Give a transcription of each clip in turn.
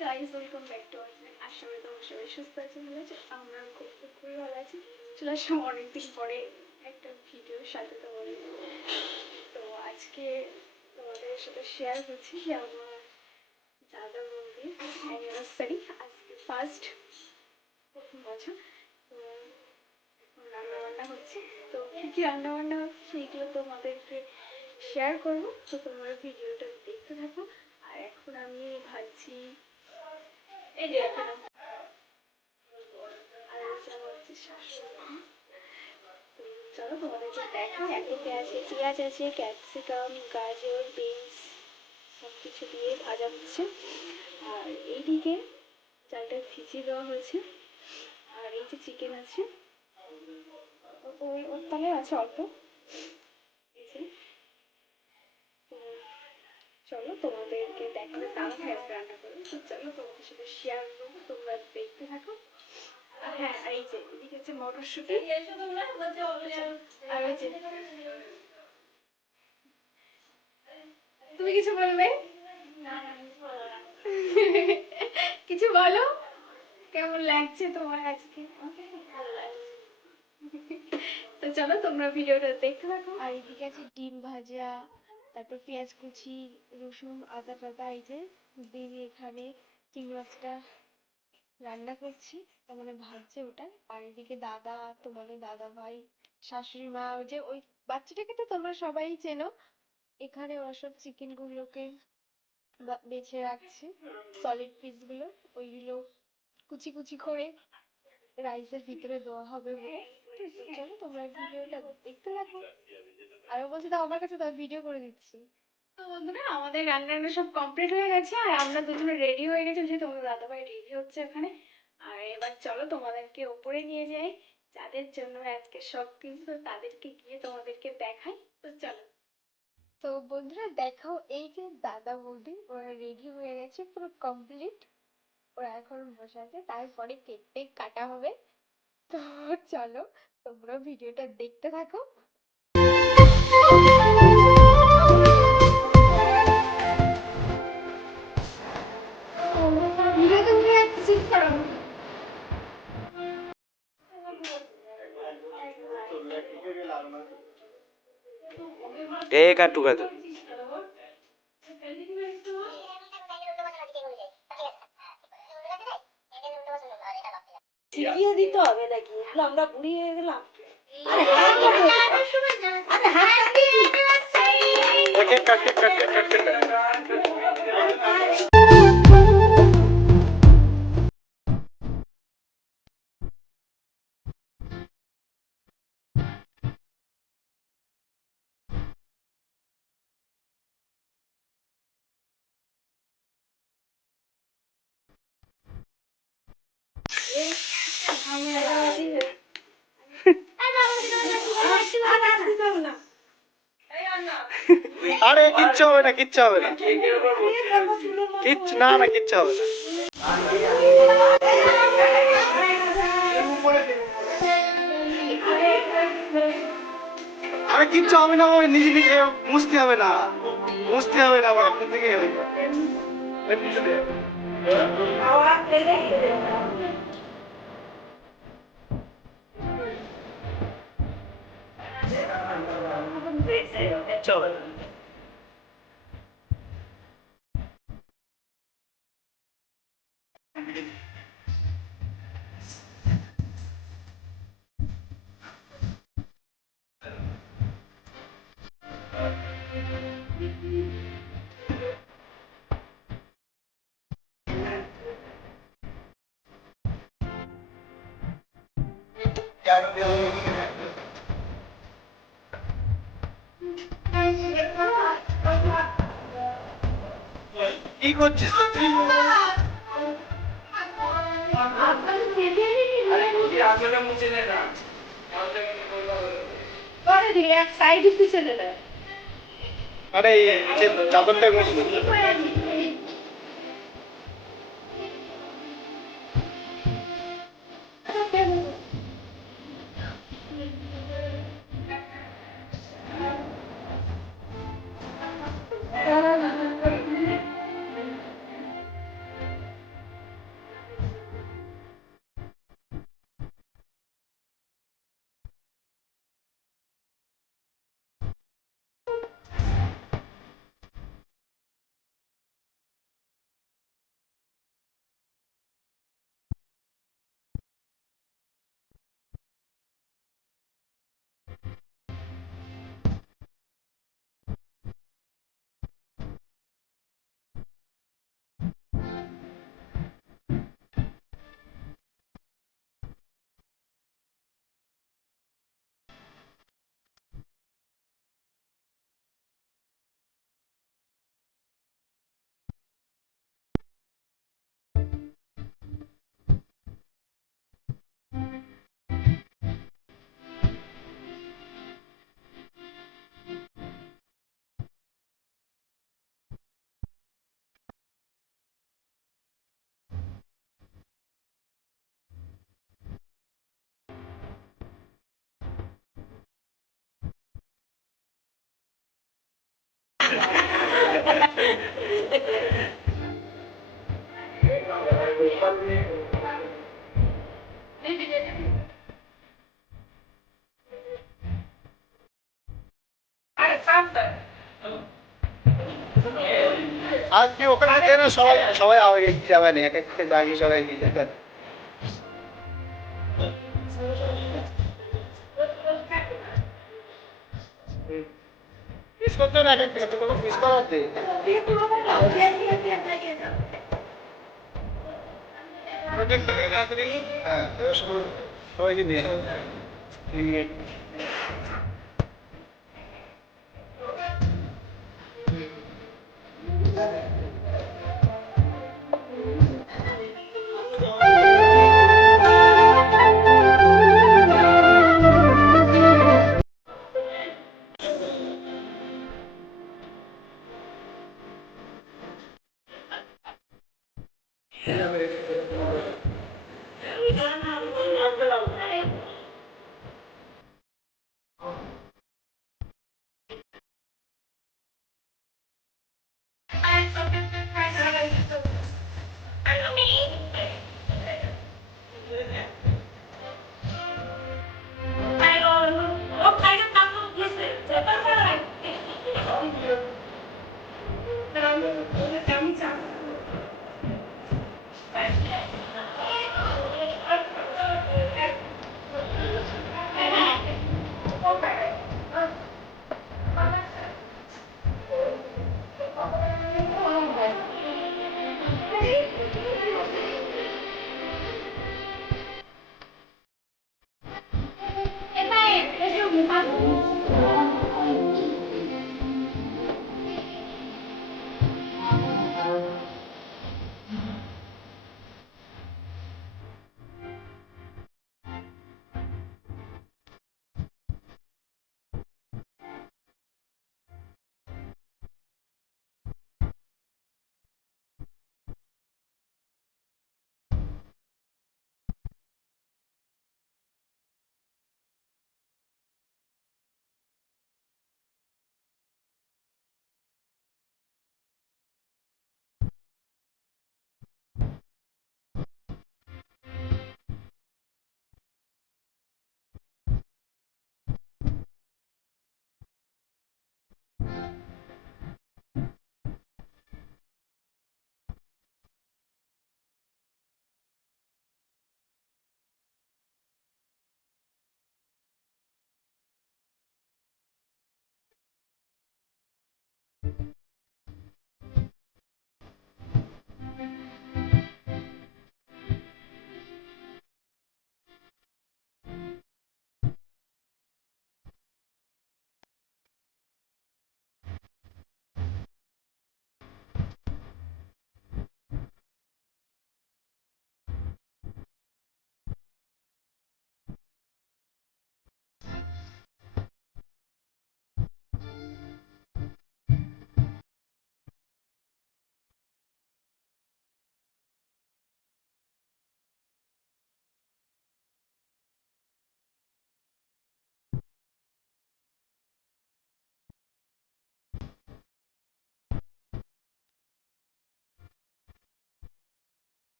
Guys, welcome back to our channel. আশা করি তোমরা সবাই সুস্থ আছো, ভালো আছো। আমরা খুবই ভালো আছি। চলে আসলাম অনেকদিন পরে একটা ভিডিওর সাথে তোমাদের। তো আজকে তোমাদের সাথে শেয়ার করছি যে আমার দাদা বৌদির অ্যানিভার্সারি, আজকে প্রথম বছর। তো এখন রান্নাবান্না হচ্ছে। তো কী কী রান্নাবান্না হচ্ছে সেইগুলো তোমাদেরকে শেয়ার করবো। তো তোমরা ভিডিওটা দেখতে থাকো। আর এখন আমি ভাবছি এই যে চলো তোমাদেরকে দেখাই। এদিকে আছে পেঁয়াজ, আছে ক্যাপসিকাম, গাজর, বিনস সব কিছু দিয়ে ভাজা হচ্ছে। আর এইদিকে চালটা ভিজিয়ে দেওয়া হয়েছে। আর এই যে চিকেন আছে, ওর তলায় আছে অল্প। চলো তোমাদেরকে দেখাবো তাড়াতাড়ি রান্না করবো। তো চলো তোমাদের সাথে শেয়ার করবো, তোমরা দেখতে থাকো। হ্যাঁ, আর এই যে এদিকে আছে মটরশুঁটি। আর ওই যে তুমি কিছু বলবে? কিছু বলো, কেমন লাগছে তোমার আজকে? তো চলো তোমরা ভিডিওটা দেখতে থাকো। আর এদিকে আছে ডিম ভাজা, তারপর পেঁয়াজ কুচি, রসুন, আদা টাদা এই যে দিয়ে এখানে চিংড়ি মাছটা রান্না করছি, তার মানে ভাজছে ওটা। আর এদিকে দাদা, তোমাদের দাদা ভাই, শাশুড়ি মা, ওই যে ওই বাচ্চাটাকে তো তোমরা সবাই চেনো। এখানে ওরা সব চিকেন গুলোকে বেছে রাখছে, সলিড পিস গুলো, ওইগুলো কুচি কুচি করে রাইসের ভিতরে দেওয়া হবে বলে। তো চলো তোমরা ভিডিওটা দেখতে থাকো। আর ও বলছে দাও আমার কাছে, দাও ভিডিও করে দিচ্ছি। তো বন্ধুরা, আমাদের রান্না সব কমপ্লিট হয়ে গেছে আর আমরা দুজনে রেডি হয়ে গেছি, যে তোমাদের দাদাভাই রেডি হচ্ছে ওখানে। আর এবার চলো তোমাদেরকে ওপরে নিয়ে যাই, যাদের জন্য আজকে সব কিছু তাদেরকে গিয়ে তোমাদেরকে দেখাই। তো চলো। তো বন্ধুরা দেখো, এই যে দাদা বৌদি ওরা রেডি হয়ে গেছে, পুরো কমপ্লিট। ওরা এখন বসে আছে, তারপরে কেক টেক কাটা হবে। তো চলো তোমরা ভিডিওটা দেখতে থাকো। एक are together. শিখিয়ে দিতে হবে নাকি? আমরা বুড়ি হয়ে গেলাম। আরে কিচ্ছু হবে না, কিচ্ছু হবে না, কিচ্ছু না, না কিচ্ছু হবে না। আরে কিচ্ছু হবে না, নিজে নিজে মুছতে হবে না, মুছতে হবে না, আমার আপনার থেকে চলো। কি করছিস তুই? আরে চাদরটা মুছবো। আজকে ওখানে যেন সবাই সবাই আগে যাবে না, এক একটা জায়গায় সবাই নিয়ে যাবে। মিস করতে না, এক একটা কোনো মিস করাতে। হ্যাঁ, সবাইকে নিয়ে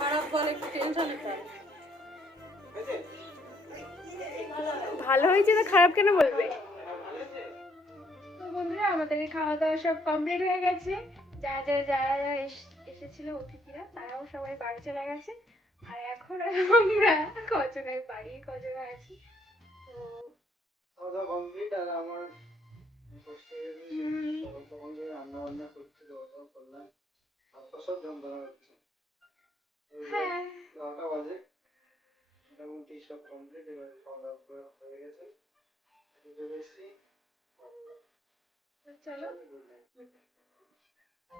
খারাপ বলে একটু টেনশন ভালো হয়েছে তো খারাপ কেন বলবে? তো বন্ধুরা, আমাদের খাওয়া দাওয়া সব কমপ্লিট হয়ে গেছে। যারা যারা যারা যারা এসেছিল অতিথিরা, তারাও সবাই বাড়ি চলে গেছে। আর এখন আমরা কচকায় বাড়ি কচকায় আছি। তো খাওয়া দাওয়া কমপ্লিট, আর আমার রান্না বান্না করতে দেওয়া করলাম, আর তো সব যন্ত্রণা হচ্ছে। হ্যাঁ, 12টা বাজে, মোটামুটি সব কমপ্লিট। এবার খাওয়া দাওয়া করে হয়ে গেছে, চলে এসেছি। তো চলো।